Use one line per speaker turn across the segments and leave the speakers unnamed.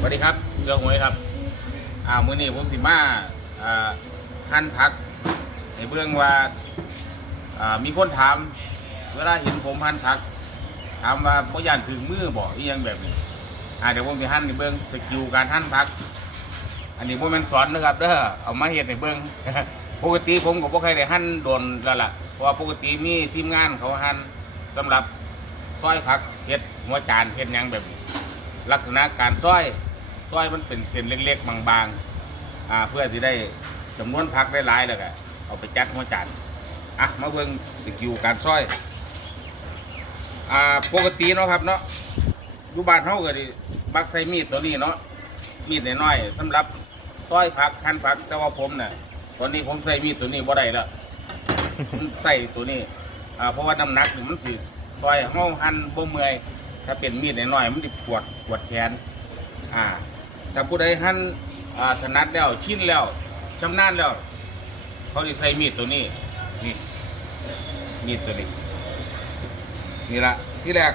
สวัสดีครับเสือหวยครับ อ่ามื้อนี้ผมสิมาอ่าหั่นผักในเบื้องว่าอ่ามีคนถาม เวลาเห็นผมหั่นผัก ถามว่าบ่อยานถึงมือบ่อีหยังแบบนี้ อ่าเดี๋ยวผมสิหั่นในเบื้องสกิลการหั่นผัก อันนี้บ่แม่นสอนนะครับเด้อเอามาเฮ็ดให้เบิ่งปกติผมก็บ่เคยได้หั่นโดนแล้วล่ะเพราะว่าปกติมีทีมงานเขาหั่นสำหรับซอยผักเฮ็ดหัวจานเฮ็ดยังแบบนี้ลักษณะการซอย ซอยมันเป็นเส้นเล็กๆบางๆอ่าเพื่อที่ได้จำนวนผักได้หลายแล้วก็เอาไปจัดหัวจานอะมาเบิ่งสกิลการซอยอ่าปกติเนาะครับเนาะอยู่บ้านเฮาก็ดิมักใส่มีดตัวนี้เนาะมีดน้อยๆสำหรับซอยผักหั่นผักแต่ว่าผมเน่ะตอนนี้ผมใส่มีดตัวนี้บ่ได้แล้วผมใส่ตัวนี้อ่าเพราะว่าน้ำหนักนี่มันสิซอยเฮาหั่นบ่เมื่อยถ้าเป็นมีดน้อยๆมันจะปวดปวดแขนอ่า ถ้าผู้ใดหั่นอ่าถนัดแล้วชินแล้วชำนาญแล้ว เขาจะใส่มีดตัวนี้นี่มีดตัวนี้นี่ละที่แรก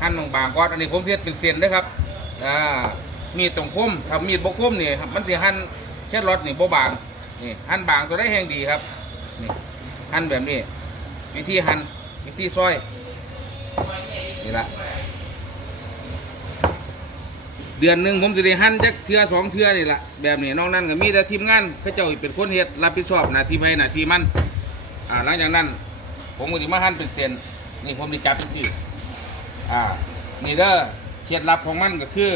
หั่นบางก่อนอันนี้ผมเสียดเป็นเส้นนะครับอ่ามีดตรงคมถ้ามีดบกคมนี่มันสิหั่นแค่รถนี่บ่บางนี่หั่นบางตัวได้แห้งดีครับนี่หั่นแบบนี้วิธีหั่นวิธีซอยนี่ละ เดือนหนึ่งผมจะได้หั่นจักเทือสองเทือนี่แหละแบบนี้นอกนั้นก็มีแต่ทีมงานเขาเจ้าเป็นคนเฮ็ดรับผิดชอบหน้าที่ไปหน้าที่มันอ่าหลังจากนั้น ผมก็จะมาหั่นเป็นเส้นนี่ผมจะจับเป็นสี่อ่านี่เด้อเคล็ดลับของมันก็คือ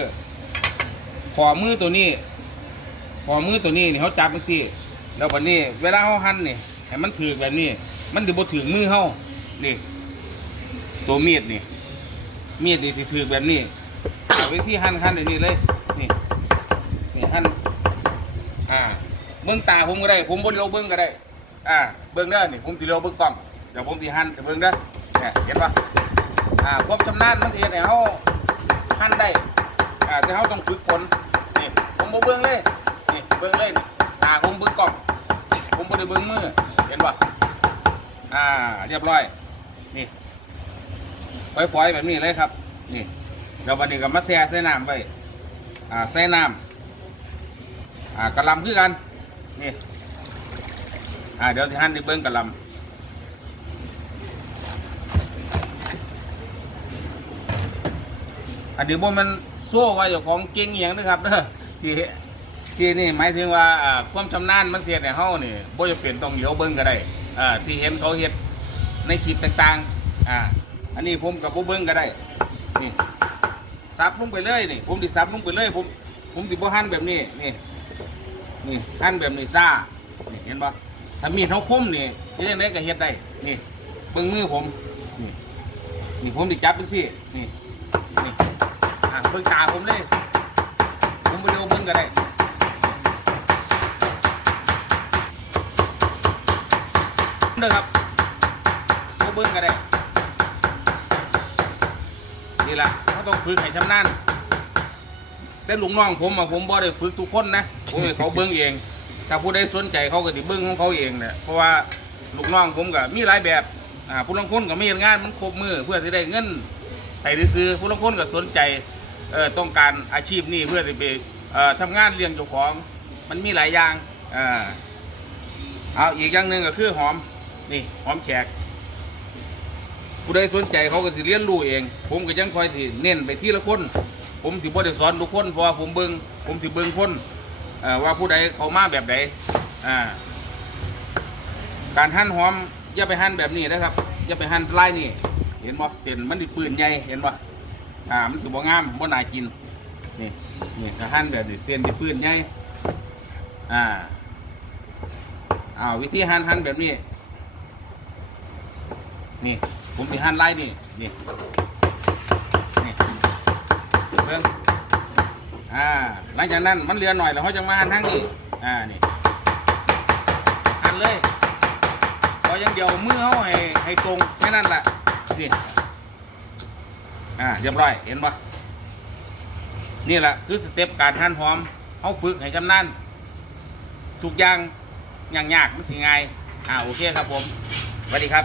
ขอมือตัวนี้ขอมือตัวนี้นี่เขาจับเป็นสี่แล้ววันนี้ เวลาเขาหั่นนี่ให้มันถือแบบนี้ มันจะบ่ถึงมือเขานี่ตัวมีดนี่มีดนี่ถือแบบนี้ ว้ที่หั่นหั่นอย่างนี้เลย นี่นี่หั่นอ่าเบิ้งตาผมก็ได้ ผมบ่เลียวเบิ้องก็ได้ อ่า เบิ้องเด้อนี่ผมสิเลียวเบิ้องกล้องเดี๋ยวผมสิหั่นเดี๋ยวเบิ้องเด้อเนี่ยเห็นปะอ่าความชำนาญมันสิเฮ็ดให้เฮาหั่นได้ อ่าแต่เฮาต้องฝึกฝนนี่ผมบ่เบิ้องเลยนี่เบิ้องเลยนี่ตาผมเบิ้องกล้อง ผมบ่ได้เบิ้องมือเห็นปะอ่า เรียบร้อย นี่ปล่อยๆแบบนี้เลยครับ นี่ เดี๋ยววันนี้ก็มาแช่ใส่น้ำไปอ่าใส่น้ำอ่ากระลำคือกันนี่อ่าเดี๋ยวที่หั่นในเบิ้งกระลำอันนี้บ่มันโซ่ไว้เจ้าของเก่งอย่างนะครับเด้อที่ที่นี่หมายถึงว่าความชำนาญมันเสียในเฮานี่บ่จะเป็นต้องเหลียวเบิ้งก็ได้อ่าที่เห็นเขาเฮ็ดในคลิปต่างๆอ่าอันนี้ผมกับบ่เบิ้งก็ได้นี่ ซับลงไปเลยนี่ ผมดิซับลงไปเลย ผม ผมดิบ่หั่นแบบนี้ นี่ นี่หั่นแบบนี้ซ่านี่เห็นปะถ้ามีดเขาคมนี่จะได้ไหนก็เฮ็ดได้ นี่เบิ่งมือผม นี่ นี่ผมดิจับเป็นสินี่ นี่อะเบิ่งตาผมเลย ผมไปดูเบิ่งก็ได้เด้อครับบ่เบิ่งก็ได้นี่แหละ ต้องฝึกให้ชำนาญแต่ลุงน้องผมอะผมบ่ได้ฝึกทุกคนนะผมให้เขาเบิ้งเอง ถ้าผู้ใดสนใจเขาก็สิเบิ้งของเขาเองเนี่ยเพราะว่าลูกน้องผมก็มีหลายแบบอ่าผู้ลางคนก็มีงานมันครบมือเพื่อสิได้เงินไปซื้อผู้ลางคนก็สนใจเอ่อต้องการอาชีพนี้เพื่อสิไปเอ่อทำงานเลี้ยงเจ้าของ มันมีหลายอย่างอ่าเอาอีกอย่างหนึ่งก็คือหอมนี่หอมแขก ผู้ใดสนใจเขาก็สิเรียนรู้เอง ผมก็ยังคอยสิเน้นไปที่ละคน ผมสิบ่ได้สอนทุกคนเพราะว่าผมเบิ่งผมสิเบิ่งคนเอ่อว่าผู้ใดเขามาแบบใดอ่าการหั่นหอมอย่าไปหั่นแบบนี้นะครับอย่าไปหั่นลายนี่ เห็นบ่เส้นมันดิปืนใหญ่เห็นบ่อ่ามันสิบ่งามบ่น่ากินนี่นี่ถ้าหั่นแบบนี้เส้นดิปืนใหญ่อ่าอ้าววิธีหั่นหั่นแบบนี้นี่ ผมสิหั่นไล่นี่นี่นี่เบิ่งอ่าหลังจากนั้นมันเหลือหน่อยแล้วเขาจะมาหั่นทั้งนี้อ่านี่หั่นเลยพออย่างเดียวมือเขาให้ให้ตรงแค่นั้นแหละนี่อ่าเรียบร้อยเห็นปะนี่แหละคือสเต็ปการหั่นหอมเขาฝึกให้ชำนาญทุกอย่างอย่างยากมันสิง่ายอ่าโอเคครับผมสวัสดีครับ